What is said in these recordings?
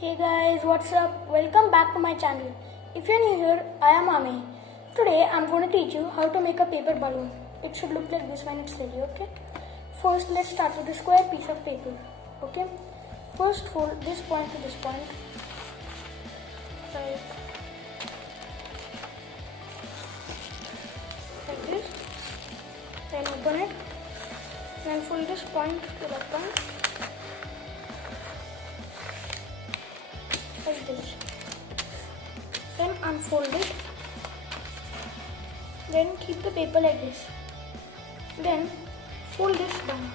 Hey guys, what's up? Welcome back to my channel. If you're new here, I am Amay. Today I'm going to teach you how to make a paper balloon. It should look like this when it's ready, okay? First, let's start with a square piece of paper, okay? First, fold this point to this point, like this. Then open it. Then fold this point to that point, like this. Then unfold it. Then keep the paper like this. Then fold this down,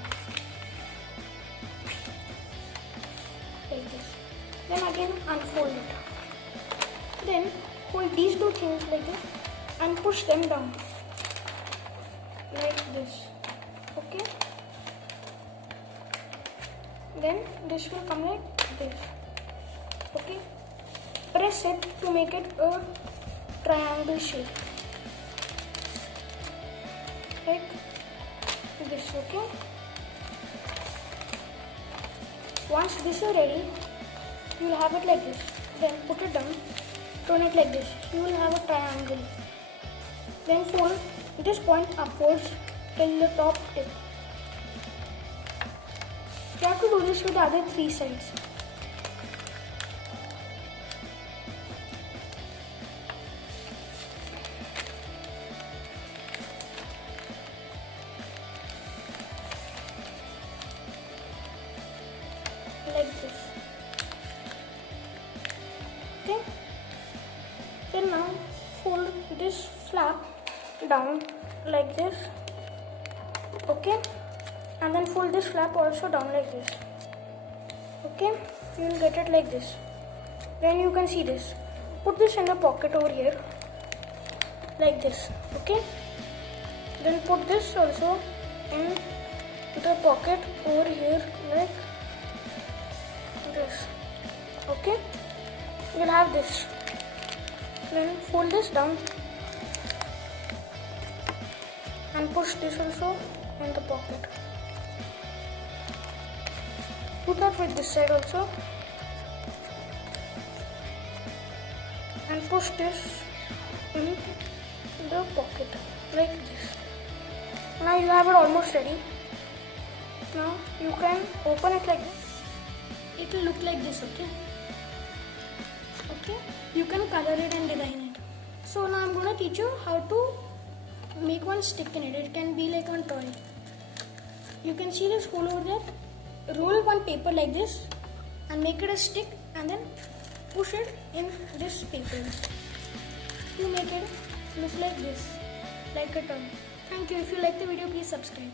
like this. Then again unfold it. Then hold these two things like this and push them down, like this. Okay? Then this will come like this. Okay? Press it to make it a triangle shape, like this. Okay? Once this is ready, you will have it like this. Then put it down, turn it like this. You will have a triangle. Then fold this point upwards till the top tip. You have to do this with the other three sides. Like this. Okay. Then now fold this flap down like this. Okay. And then fold this flap also down like this. Okay. You will get it like this. Then you can see this. Put this in the pocket over here, like this. Okay. Then put this also in the pocket over here, like this. Okay. You'll have this. Then fold this down and push this also in the pocket. Do that with this side also and push this in the pocket like this. Now you have it almost ready. Now you can open it like this. It will look like this, okay? Okay, you can color it and design it. So now I'm going to teach you how to make one stick in it. It can be like a toy. You can see this hole over there. Roll one paper like this and make it a stick and then push it in this paper. You make it look like this, like a toy. Thank you. If you like the video, please subscribe.